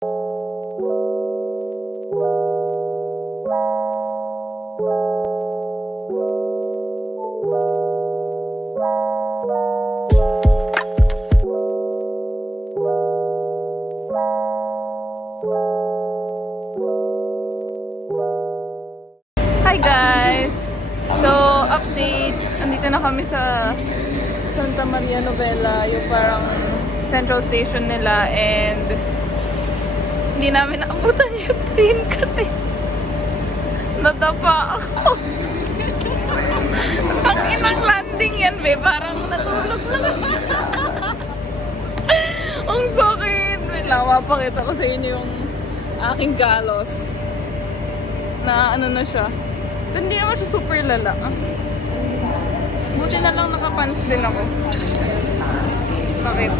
Hi guys! So, update. Andito na kami sa Santa Maria Novella, yung parang central station nila, and hindi namin naabutan yung train kasi nadapa ako. Ang inang landing yan, be. Parang natulog lang. Ang sakit. Wait lang, mapakita ko sa inyo yung aking galos. Na ano na siya. Hindi naman siya super lala. Buti na lang nakapants din ako. Sakit.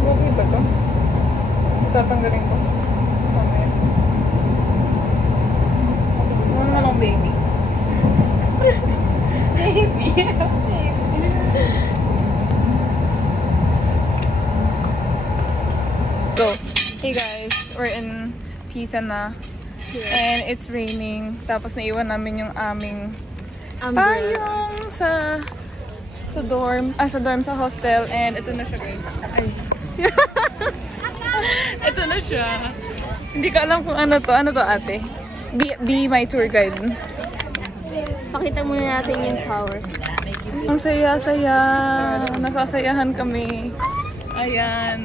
Okay ba ito? Tatanggalin ko. Okay. Ano na lang, baby? Baby. Go. Hey guys, we're in Pisa na. And it's raining. Tapos naiwan namin yung aming payong sa dorm. Sa hostel. And ito na siya, guys. Ay. Ito na siya. Hindi ko alam kung ano to. Ano to, ate? Be my tour guide. Pakita muna natin yung tower. Ang saya-saya. Nasasayahan kami. Ayan.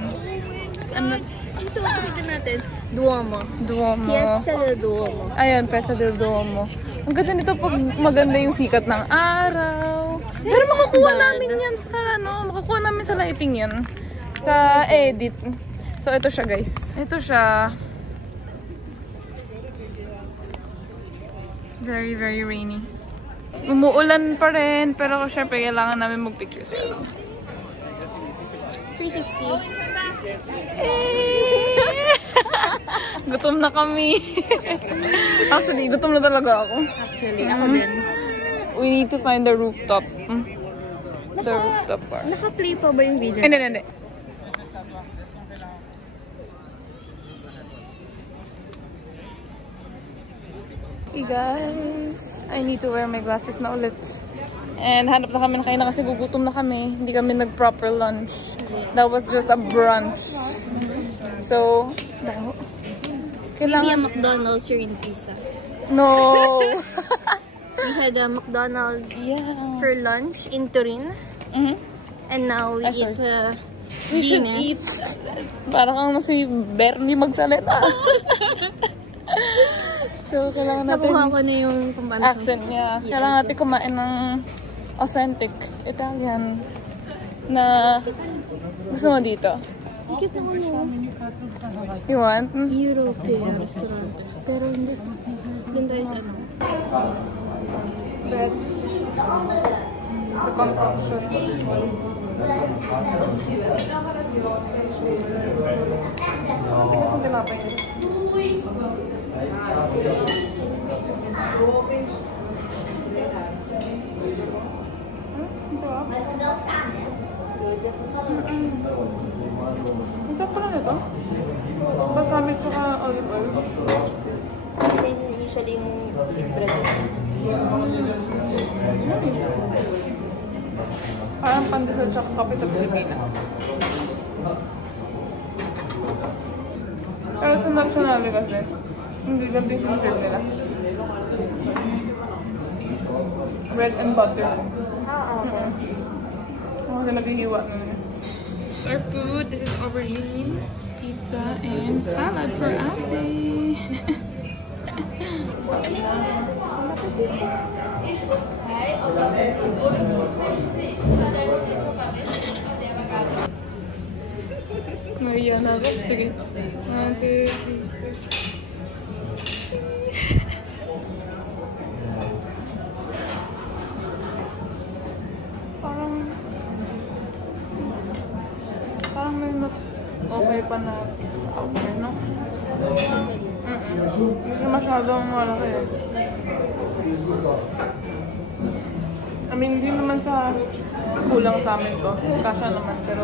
Ano? Ito, pakita natin. Duomo. Piazza del Duomo. Ayan, Piazza del Duomo. Ang ganda nito pag maganda yung sikat ng araw. Pero makakuha namin yan sa, makakuha namin sa lighting yan. Sa edit. So, ito siya, guys. Ito siya. Very, very rainy. Umuulan pa rin, pero syempre kailangan namin mag-picture. 360. Gutom na kami. Actually, gutom na talaga ako. Actually, ako din. We need to find the rooftop. The rooftop part. Naka-play pa ba yung video? Hindi. Hey guys, I need to wear my glasses na ulit. And hanap na kami na kain na kasi gugutom na kami. Hindi kami nag-proper lunch. That was just a brunch. So, Maybe a McDonald's here in Pisa. No! We had a McDonald's for lunch in Turin. And now we eat we should eat. Parang si Bernie magsalita. So, kailangan natin nakuha ko na yung accent niya. Kailangan natin kumain ng authentic Italian na gusto mo dito. Nakita ko yun. You want? European restaurant. Pero hindi. Doon tayo sa ano. Bread. The concoction. Tigas ang tinapay nila. Ang sarap pala nito. Basamit saka olive oil. Usually yung bread. Parang pandesal tsaka kape sa Pilipinas. Pero sa nationally kasi, hindi lang din sinerve nila. Bread and butter. Kasi naghihiwa na nila. Our food, this is aubergine, pizza, and salad for ate. Maria na ako. Sige. Ate. Parang may mas okay pa na okay, no? Hindi masyadong malaki eh. I mean, hindi naman sa kulang sa amin to. Kasha naman, pero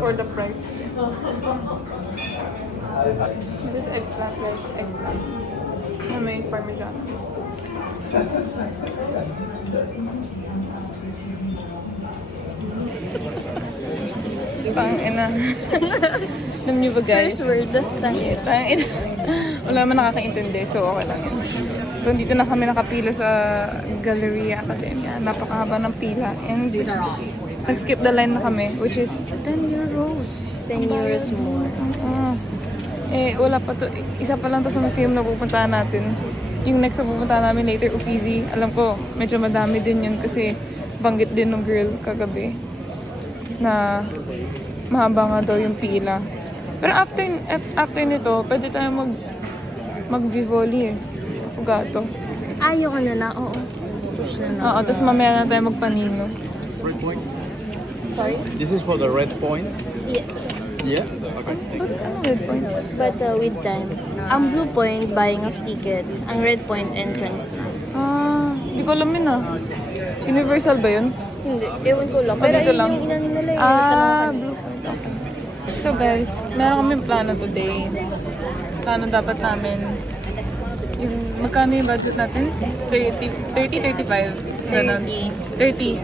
for the price. This eggplant, guys. Eggplant. Na may parmesan. Tangina. Alam niyo ba, guys? First word. Tangina. Wala man nakakaintindi, so okay lang yun. So, dito na kami nakapila sa Galleria Academia. Napakahaba ng pila. And nag-skip the line na kami, which is 10 euros. 10 euros more. Wala pa to. Isa pa lang to sa museum na pupuntahan natin. Yung next na pupuntahan namin later, Uffizi. Alam ko, medyo madami din yun kasi banggit din ng girl kagabi na mahaba nga daw yung pila. Pero after nito, pwede tayo mag-Vivoli eh. Gato. Ayoko na lang, oo. Push na lang. Oo, tapos mamaya na tayo magpanino. Red point? Sorry? This is for the red point? Yes. Yeah? Okay. Ano red point? But with time. Ang blue point, buying of ticket. Ang red point, entrance na. Hindi ko alam yun ah. Universal ba yun? Hindi, ewan ko lang. Pero dito yun lang? yung inano nila yung Blue point. Okay. So guys, meron kaming plano today. Plano dapat namin. Magkano yung budget natin? 30-35. Ganun. 30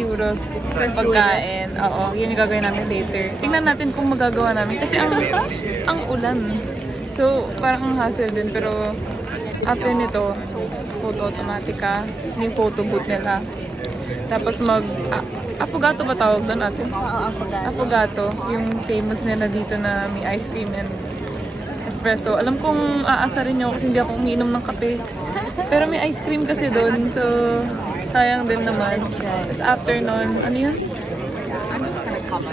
euros per pagkain. Oo, yun yung gagawin namin later. Tingnan natin kung magagawa namin. Kasi ang ulan. So, parang ang hassle din. Pero, after nito, photo automatica. Yung photo booth nila. Tapos Affogato ba tawag doon natin? Oo, Affogato. Yung famous nila dito na may ice cream and espresso. Alam kong aasarin nyo kasi hindi ako umiinom ng kape. Pero may ice cream kasi doon. So, sayang din naman. Tapos after nun, ano yun?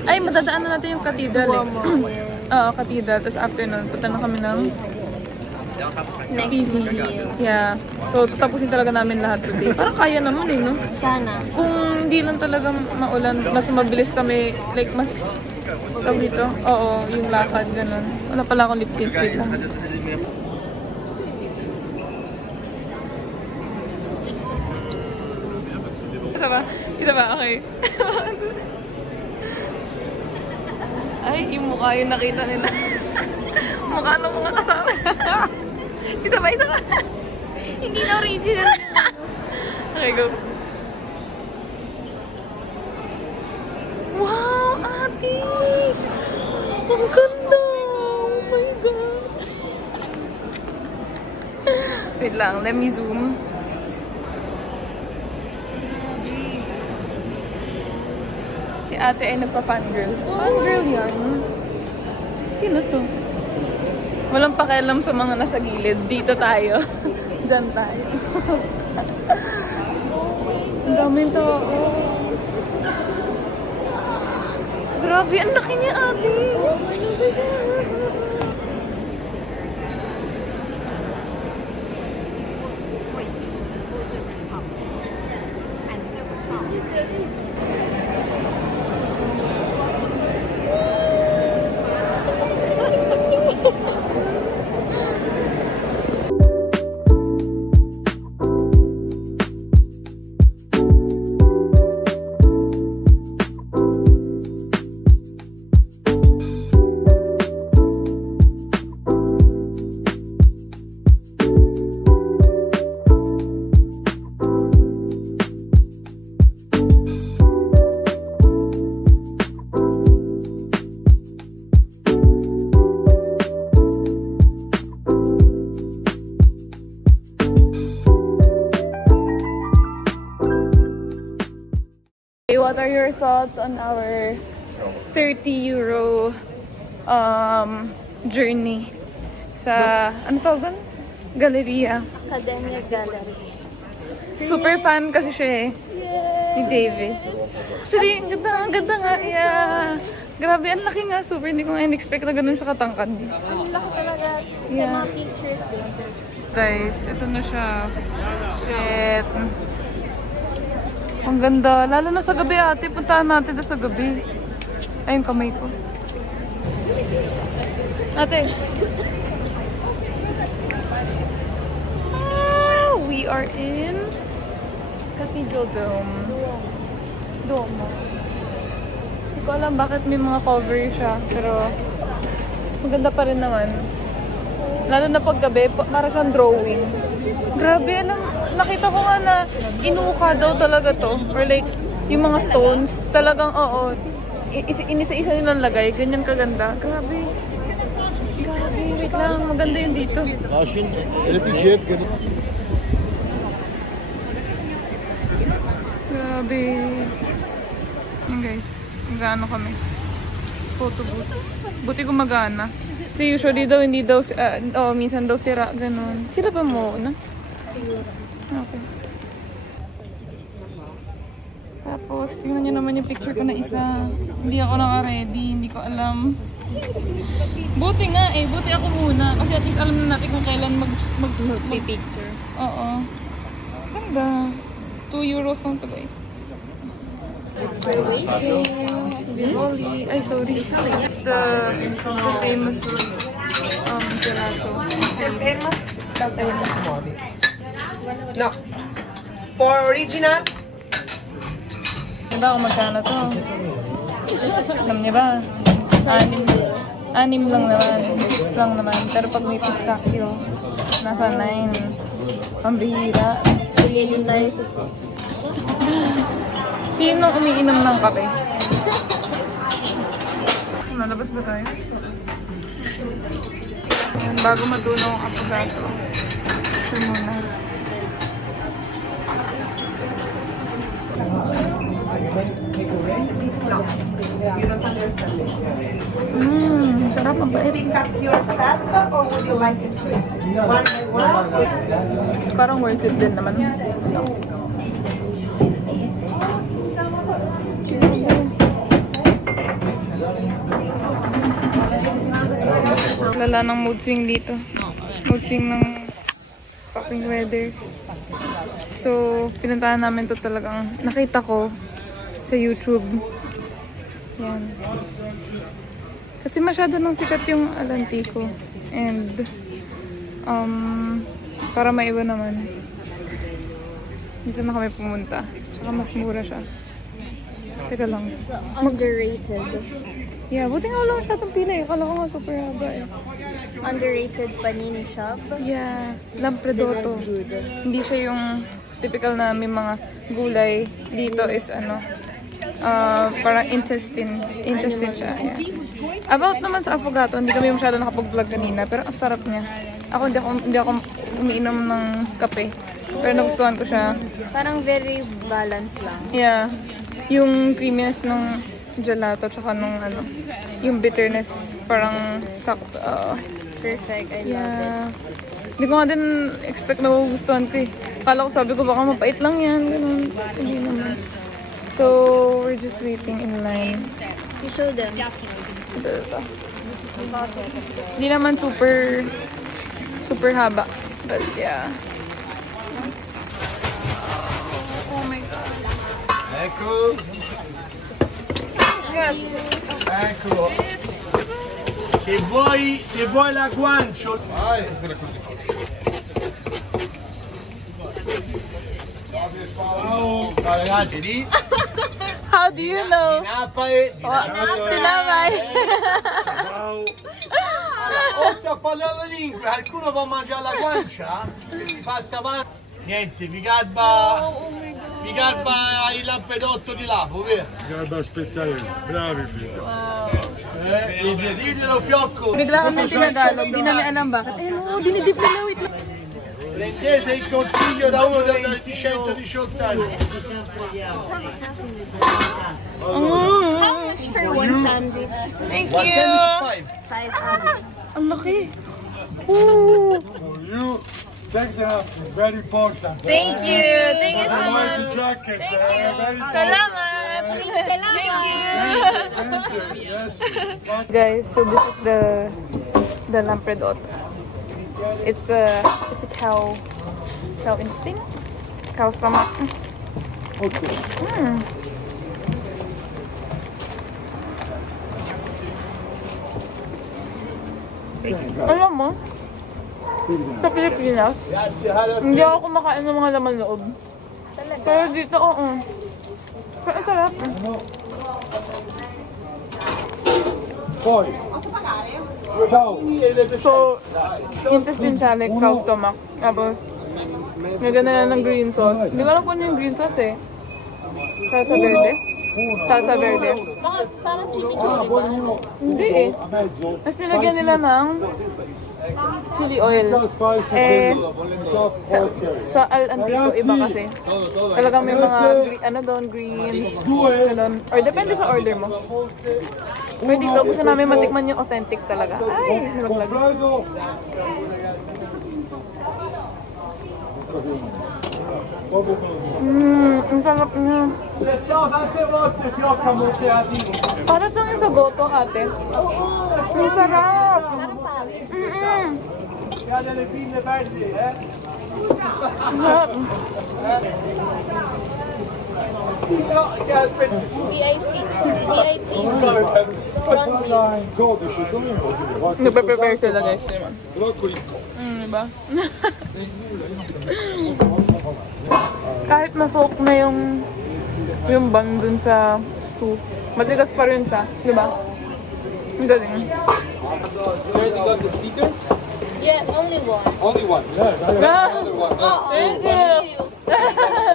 Ay, madadaanan natin yung cathedral eh. Oo, cathedral. Tapos after nun, punta na kami ng next Uffizi. museum. Yeah. So, tatapusin talaga namin lahat today. Parang kaya naman eh, no? Sana. Kung hindi lang talaga maulan, mas mabilis kami, like mas tawag dito. Oo, yung lakad, ganun. Wala pala akong lip tint lang. Isa ba? Isa ba? Okay. Ay, yung mukha yung nakita nila. Mukha ng mga kasama. Isa ba? Isa ba? Hindi na original. Okay, go. Wow, ate! Ang ganda! Oh my God! Wait lang, let me zoom. Si ate ay nagpa-fangirl. Fangirl yan. Sino to? Walang pakialam sa mga nasa gilid. Dito tayo. Diyan tayo. Ang daming to. Grabe, ang laki niya, ate. What are your thoughts on our 30 euro journey sa, ano tawag? Galleria. Academia Gallery. Super fan kasi siya eh. Ni David. Actually, ang ganda nga. Yeah. Grabe, ang laki nga. Super, hindi ko nga in-expect na ganun siya katangkad. Ang laki talaga sa mga pictures din. Guys, ito na siya. Shit. Ang ganda. Lalo na sa gabi, ate. Puntahan natin na sa gabi. Ayun, kamay ko. Ate. We are in Cathedral Dome. Domo. Hindi ko alam bakit may mga cover siya, pero maganda pa rin naman. Lalo na paggabi, para siyang drawing. Grabe, alam, nakita ko nga na inuka daw talaga to. Or like, yung mga stones, talagang oo. Inisa-isa nilang lagay, ganyan kaganda. Grabe. Grabe, wait lang, maganda yun dito. Grabe. Yan guys, magano kami. Photo booth. Buti gumagana. Kasi usually daw, hindi daw, minsan daw sira, ganun. Sila ba mo na? Okay. Tapos, tingnan nyo naman yung picture ko na isa. Hindi ako naka-ready, hindi ko alam. Buti nga eh, buti ako muna. Kasi at least alam na natin kung kailan mag-picture. Oo. Ganda. 2 euros lang to guys. Ay, sorry. It's the famous gelato. No. For original? Diba kung magkano to? Alam niya ba? 6 lang naman. 6 lang naman. Pero pag may pistachio, nasa 9. Pambihira. Silinin tayo sa 6. Sino umiinom ng kape? Nalabas ba tayo? Ayan, bago matunaw ang apogato. Ito muna. Sarap ang bait. Parang worth it din naman. Lala ng mood swing dito. Mood swing ng fucking weather. So, pinuntahan namin to talagang nakita ko sa YouTube. Yan. Kasi masyado nang sikat yung Alantico. And, para maiba naman. Dito na kami pumunta. Saka mas mura siya. Teka lang. Underrated. Yeah, buti nga wala masyadong pila eh. Akala ko nga super haba eh. Underrated panini shop. Yeah, Lampredotto. Hindi siya yung typical na may mga gulay. Dito is ano, parang intestine siya. Yeah. About naman sa affogato, hindi kami masyado nakapag-vlog kanina, pero ang sarap niya. Ako hindi ako umiinom ng kape, pero nagustuhan ko siya. Parang very balanced lang. Yeah, yung creaminess ng gelato tsaka nung ano, yung bitterness parang sakto. Perfect, I love it. Hindi ko nga din expect na magugustuhan ko eh. Akala ko, sabi ko baka mapait lang yan, ganun. Hindi naman. So, we're just waiting in line. You show them. Ito. Hindi naman super haba. But yeah. Oh my god. Ecco. Yes. Ecco. Se vuoi la guancia. Ciao ragazzi lì. How do you know? Tinapay. Ciao. Oltre a parlare la lingua, qualcuno può mangiare la guancia? Passa avanti. Niente, mi garba il lampredotto di Lapo, vero? Garba aspettare, bravi figlio. Ditelo fiocco. Bigla kami tinagalog, di namin alam bakit. Eh no, dinidip na wait lang. Prendete il consiglio da uno di 118 anni. How much for one sandwich? Thank you! 5. Ang laki! You take the napkin, very important. Thank you! Thank you so I like much! the jacket. Thank you! Very Salamat! Thank you! Yes. Guys, so this is the lampredotto. It's a cow instinct? Cow stomach. Okay. Alam mo, sa Pilipinas, hindi ako kumakain ng mga laman loob. Pero dito, oo. Pero sarap. Poi. Ciao. So, intestine salad, cow stomach. Tapos, nagana na ng green sauce. Hindi ko alam kung ano yung green sauce eh. Salsa verde? Salsa verde. Bakit parang chimichurri ba? Hindi eh. Tapos nilagyan nila ng chili oil. Eh, sa Al Antico, iba kasi. Talagang may mga, ano doon, greens, ganun. Or depende sa order mo. Pero dito, gusto namin matikman yung authentic talaga. Ay, nalaglag. Ang sarap niya. Para saan yung sa goto, ate? Ang sarap! Sarap. VIP. Nagpe-prepare sila guys. Diba? Kahit na-soak na yung bun dun sa stew, matigas pa rin siya. Diba? Ang galing. Already got the stickers? Yeah, only one. Only one. Another one. Thank you!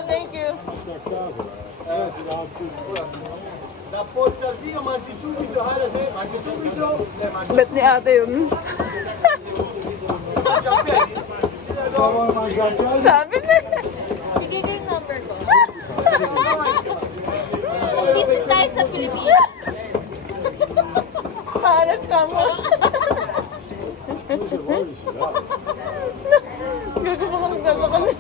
Thank you! Bet ni ate yun. Sabi na. Bigay ko yung number ko. Mag-business tayo sa Pilipinas. Haras ka mo. Gagawin kami.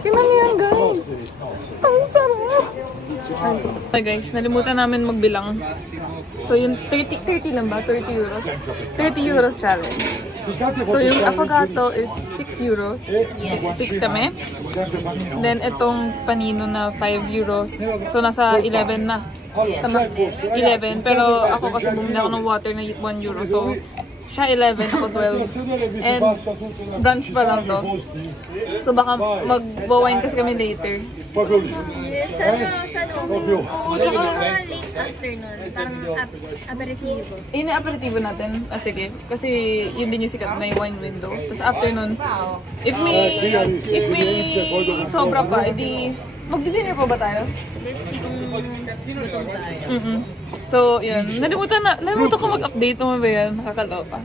Tingnan niyo yan guys. Ang sarap. Okay guys, nalimutan namin magbilang. So yung 30 lang ba? 30 euros? 30 euros challenge. So yung affogato is 6 euros. 6 kami. Then itong panino na 5 euros. So nasa 11 na. Tama? 11. Pero ako kasi bumili ako ng water na 1 euro. So siya 11, ako 12. And brunch pa lang to. So baka mag-wine kasi kami later. Sana hindi mga late afternoon. Parang aperitivo. Yun yung aperitivo natin. Ah, sige. Kasi yun din yung sikat na yung wine window. Tapos afternoon, if may sobra pa, edi magdi-dinner pa ba tayo? Let's see kung gutom tayo. So, yun. Nalimutan ko mag-update naman ba yan? Nakakaloka.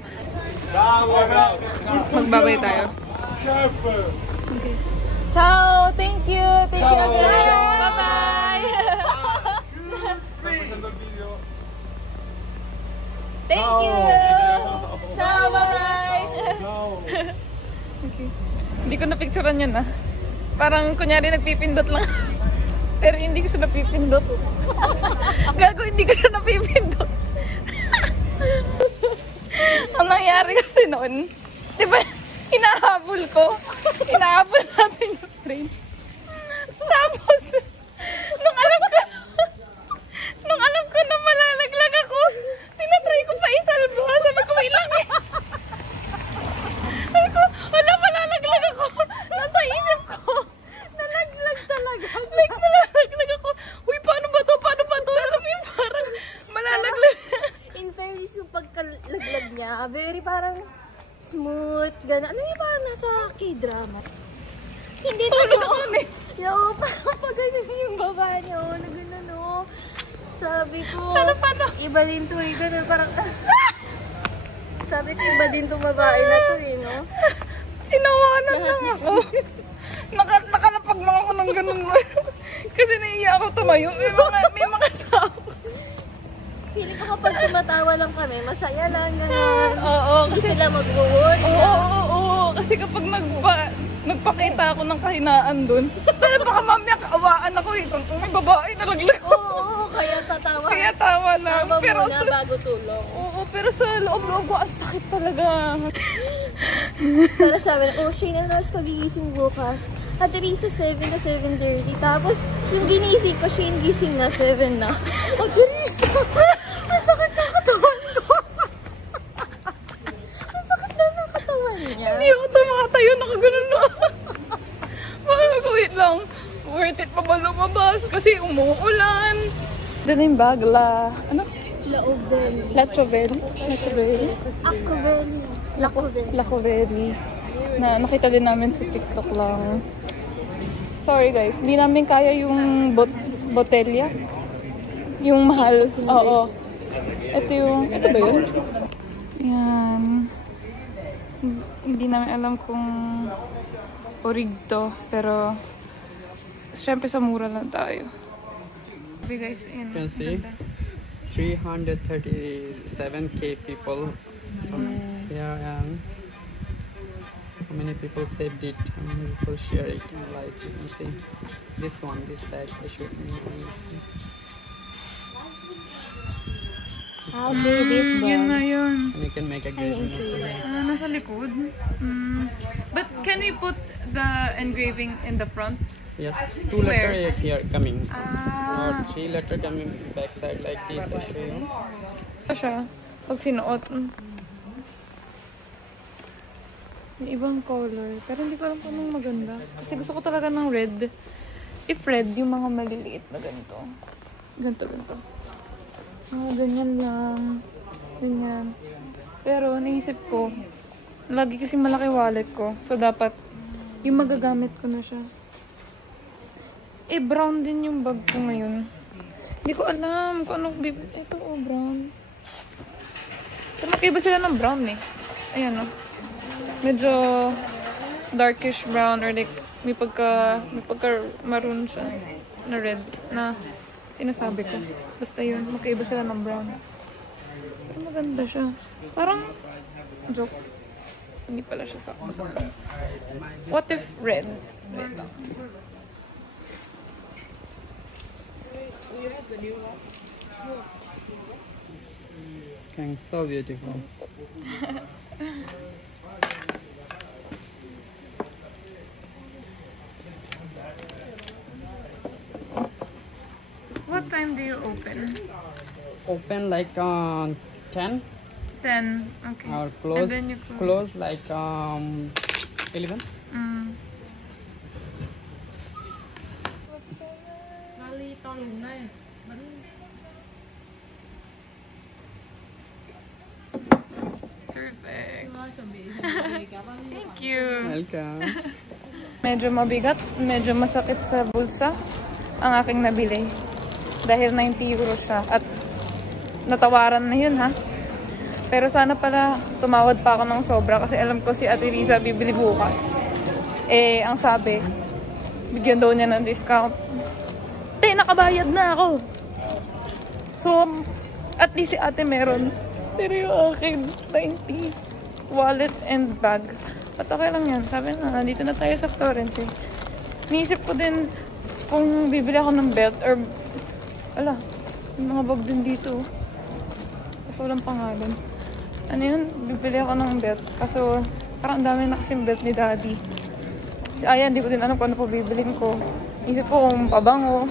Magbabay tayo. Okay. Ciao! Thank you! Thank you! Bye-bye! Thank you! Ciao! Bye-bye! Okay. Hindi ko na-picturean yan ah. Parang kunyari nagpipindot lang. Pero hindi ko siya napipindot. Gago, hindi ko siya napipindot. Ang nangyari kasi noon, di ba, hinahabol ko. Hinahabol natin yung train. Tapos, nung alam ko na malalaglag ako, tinatry ko pa isalbo. Sabi ko, wait lang eh. Sabi ko, wala, malalaglag ako. Nasa isip ko. Nalaglag talaga. Like, malalaglag ako. Uy, paano ba to? Paano ba to? Alam mo yung parang malalaglag. In fairness, yung pagkalaglag niya, very parang smooth, gano'n. Ano yung parang nasa K-drama? Hindi totoo. Yung parang pag ganyan yung baba niya, na gano'n, no. Sabi ko, Paano? iba din to eh, gano'n, parang, sabi ko, iba din to babae na to eh, no. Tinawanan lang ako. Nakalapag lang ako ng ganun. Kasi naiiya ako tumayo. May mga tao. Feeling ko kapag tumatawa lang kami, masaya lang, gano'n. Oo. Hindi sila mag-work. Oo. Kasi kapag nagpakita ako ng kahinaan dun, dahil baka mamaya kaawaan ako eh. May babae nalaglag. Oo, kaya tatawa. Kaya tawa lang. Tawa Pero muna bago tulong. Oo, pero sa loob-loob ko, ang sakit talaga. Para sabi na, oh, Shane, ano oras ka gigising bukas? At Teresa, 7 na 7:30. Tapos, yung ginising ko, Shane, gising na 7 na. Oh, Teresa! Ang sakit na katawan ko! Ang sakit na katawan niya. Hindi ako tumatayo, nakaganon na. Parang ako, pa ba lumabas kasi umuulan. Dito yung bag, ano? Lachovelli. Lacovelli. Na nakita din namin sa TikTok lang. Sorry guys, hindi namin kaya yung botelya. Yung mahal. Oo. Ito ba yun? Yan. Hindi namin alam kung orig to, pero syempre sa mura lang tayo. Okay guys, you can see 337k people. So yeah, how many people saved it, how many people share it and like, you can see this bag I showed you. Okay, this bag. Yun na yun. And you can make a engraving also. Nasa likod. But can we put the engraving in the front? Yes, 2 letter here coming. Or 3 letter coming back side like this, I show you. Ito siya. Pag sinuot. May ibang color. Pero hindi ko alam kung anong maganda. Kasi gusto ko talaga ng red. If red, yung mga maliliit na ganito. Ganito. Ganyan lang. Ganyan. Pero naisip ko, lagi kasi malaki wallet ko. So dapat, yung magagamit ko na siya. Brown din yung bag ko ngayon. Hindi ko alam kung anong ito, brown. Pero magkaiba sila ng brown eh. Ayan o. Medyo darkish brown or like may pagka maroon siya na red na sinasabi ko. Basta yun, magkaiba sila ng brown. Pero maganda siya. Parang joke. Hindi pala siya sakto sa akin. What if red? Wait lang. It's so beautiful. What time do you open? Open like 10. 10. Okay. Or close. And then you close like 11. Perfect. Thank you. Welcome. Medyo mabigat, medyo masakit sa bulsa ang aking nabili. Dahil 90 euro siya. At natawaran na yun ha. Pero sana pala tumawad pa ako ng sobra kasi alam ko si Ate Riza bibili bukas. Ang sabi, bigyan daw niya ng discount. Nakabayad na ako. So, at least si ate meron. Pero yung akin, 90. Wallet and bag. At okay lang yan. Sabi na, nandito na tayo sa Florence eh. Niisip ko din kung bibili ako ng belt or yung mga bag din dito. Kaso walang pangalan. Ano yun? Bibili ako ng belt. Kaso parang dami na kasing belt ni Daddy. Si Aya, hindi ko din alam kung ano po bibilin ko. Isip ko kung pabango.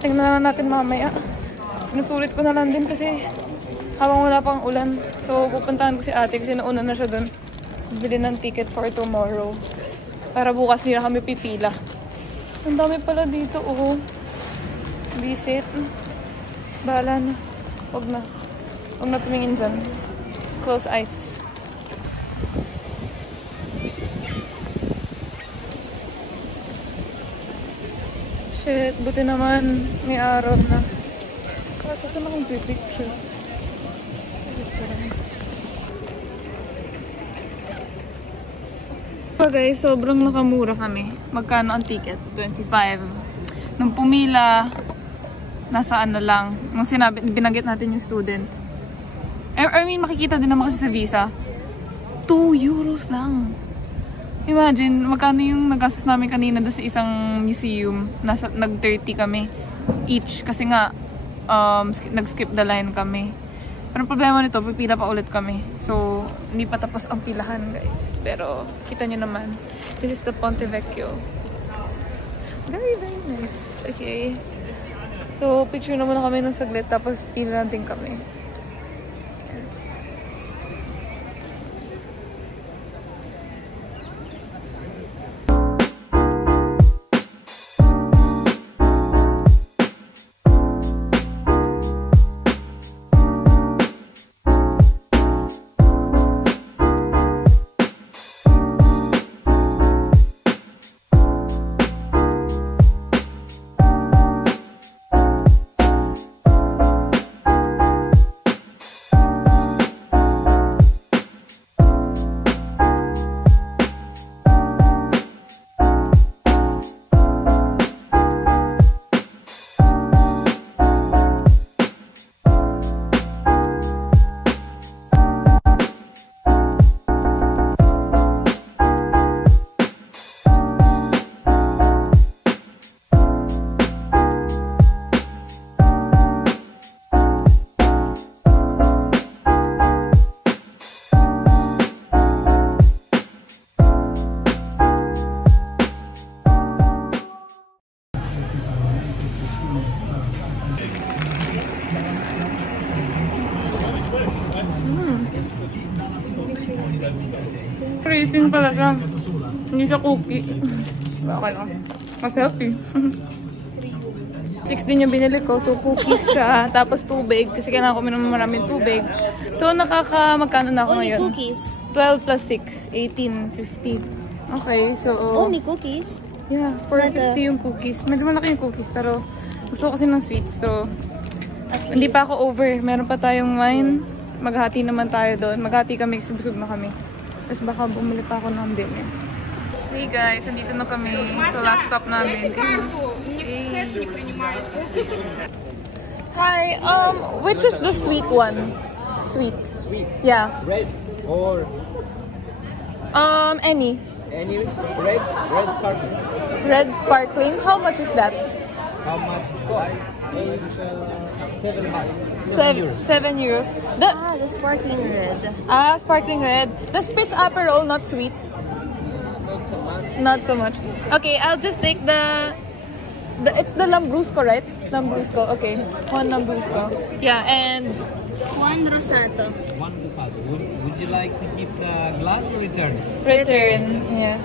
Tingnan na lang natin mamaya. Sinusulit ko na lang din kasi habang wala pang ulan. So, pupuntahan ko si ate kasi nauna na siya dun. Bili ng ticket for tomorrow. Para bukas nila kami pipila. Ang dami pala dito, oh. Visit. Bahala na. Huwag na tumingin dyan. Close eyes. Shit, buti naman may araw na. Kaso saan akong pipicture? So guys, sobrang nakamura kami. Magkano ang ticket? 25. Nung pumila, nasaan na lang. Nung binanggit natin yung student. I mean, makikita din naman kasi sa visa. 2 euros lang. Imagine, magkano yung nagastos namin kanina doon sa isang museum. Nag-30 kami each. Kasi nga, nag-skip the line kami. Pero problema nito, pipila pa ulit kami. So, hindi pa tapos ang pilahan, guys. Pero, kita nyo naman. This is the Ponte Vecchio. Very, very nice. Okay. So, picture na muna kami ng saglit. Tapos, pila natin kami. Creating pala siya. Hindi siya cookie. Okay lang. Mas healthy. 6 din yung binili ko. So, cookies siya. Tapos tubig. Kasi kailangan ko minum maraming tubig. So, magkano na ako Only ngayon? cookies? 12 plus 6. 18, 15. Okay, so... Only cookies? Yeah, 450 yung cookies. Medyo malaki yung cookies, pero gusto ko kasi ng sweets. So, hindi pa ako over. Meron pa tayong wines. Maghati naman tayo doon. Maghati kami, busog na kami. Tapos baka bumili pa ako ng dinner. Hey guys, andito na kami. So, last stop namin. Hi, which is the sweet one? Sweet. Sweet. Yeah. Red or Any. any red? Red sparkling. Red sparkling. How much is that? How much it costs? 7 bucks. 7 euros. The sparkling red. Sparkling red. The Spritz Aperol, not sweet. Not so much. Not so much. Okay, I'll just take it's the Lambrusco, right? Lambrusco, okay. One Lambrusco. Yeah, and... One Rosato. One Rosado. Would you like to keep the glass or return? Return. Yeah.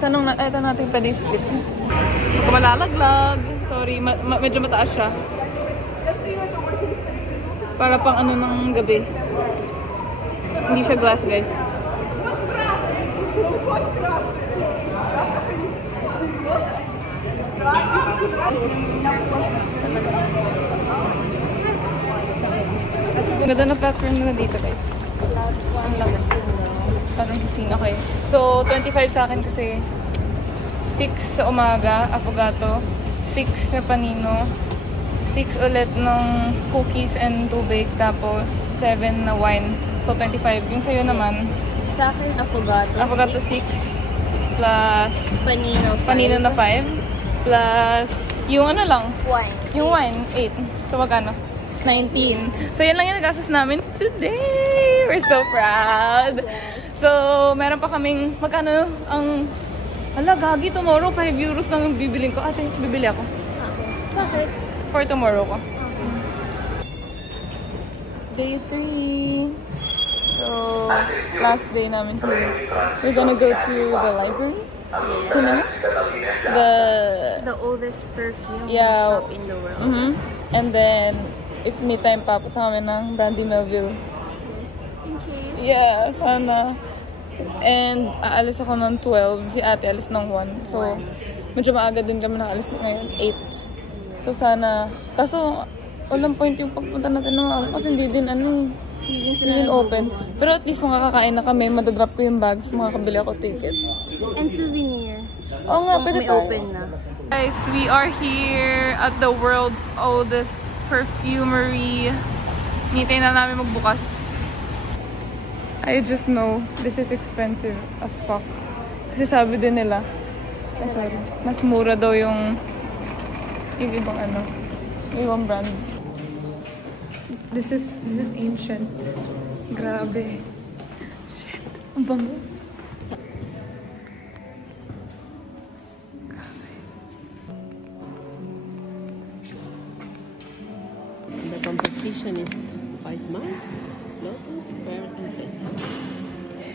Tanong natin pwede split. Huwag ka malalaglag. Sorry, medyo mataas siya. Para pang ano ng gabi. Hindi siya glass, guys. Ganda na platform na dito, guys. Ang lakas. Parang 16, okay. So, 25 sa akin kasi 6 sa umaga, affogato, 6 na panino, 6 ulit ng cookies and tubig, tapos 7 na wine. So, 25. Yung sa'yo naman? Sa akin, affogato. Affogato 6 plus panino na 5 plus yung ano lang? Wine. Yung wine, 8. So, magkano? 19. So, yan lang yung nagastos namin today. We're so proud. So, meron pa kaming, magkano ang, gagi, tomorrow, 5 euros lang yung bibiling ko. Ate, bibili ako. Bakit? For tomorrow ko. Day 3. So, last day namin here. We're gonna go to the library. Cinema. The oldest perfume Yeah. shop in the world. And then, if may time pa, punta kami ng Brandy Melville. In case. Yeah, sana. And aalis ako ng 12. Si ate alis ng 1. So, medyo maaga din kami naalis ngayon. 8. So, sana. Kaso, walang point yung pagpunta natin ng maaga. Kasi hindi din hindi din open. Pero at least makakakain na kami. Madadrop ko yung bags. Makakabili ako ticket. And souvenir. Oo nga, pwede May tayo. open na. Guys, we are here at the world's oldest perfumery. Hintayin na namin magbukas. I just know this is expensive as fuck. Kasi sabi din nila, sorry, mas mura daw yung ibang brand. This is ancient. Grabe. Shit. Ang bango. The composition is white mice, lotus, pearl, and fessy.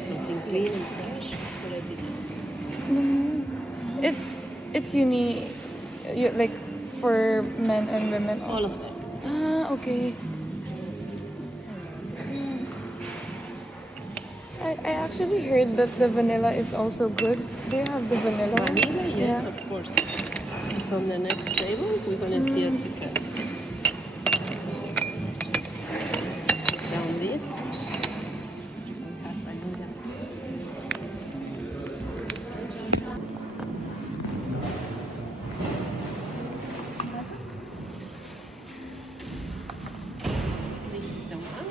Something clean and fresh for every day. It's like for men and women. All of them. Ah, okay. I actually heard that the vanilla is also good. Do you have the vanilla? Vanilla, yes, Yeah. of course. It's on the next table. We're gonna see a ticket. Just down this. We have vanilla. This is the one.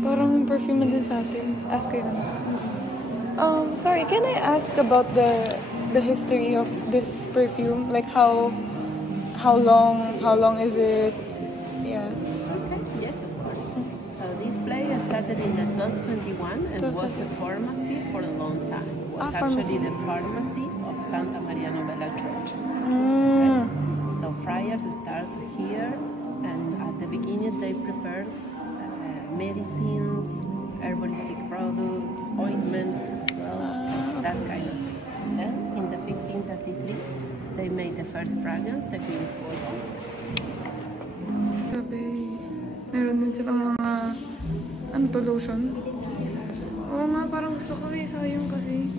Parang perfume din sa atin. Ask ko yun. Sorry, can I ask about the history of this perfume? Like how long is it? Yeah. Okay, yes, of course. This place started in the 1221 and was a pharmacy for a long time. It was actually pharmacy. the pharmacy of Santa Maria Novella Church. first fragrance that we use for them. Grabe. Meron din silang mga ano to, lotion. Oo nga, parang gusto ko eh. Sayang kasi.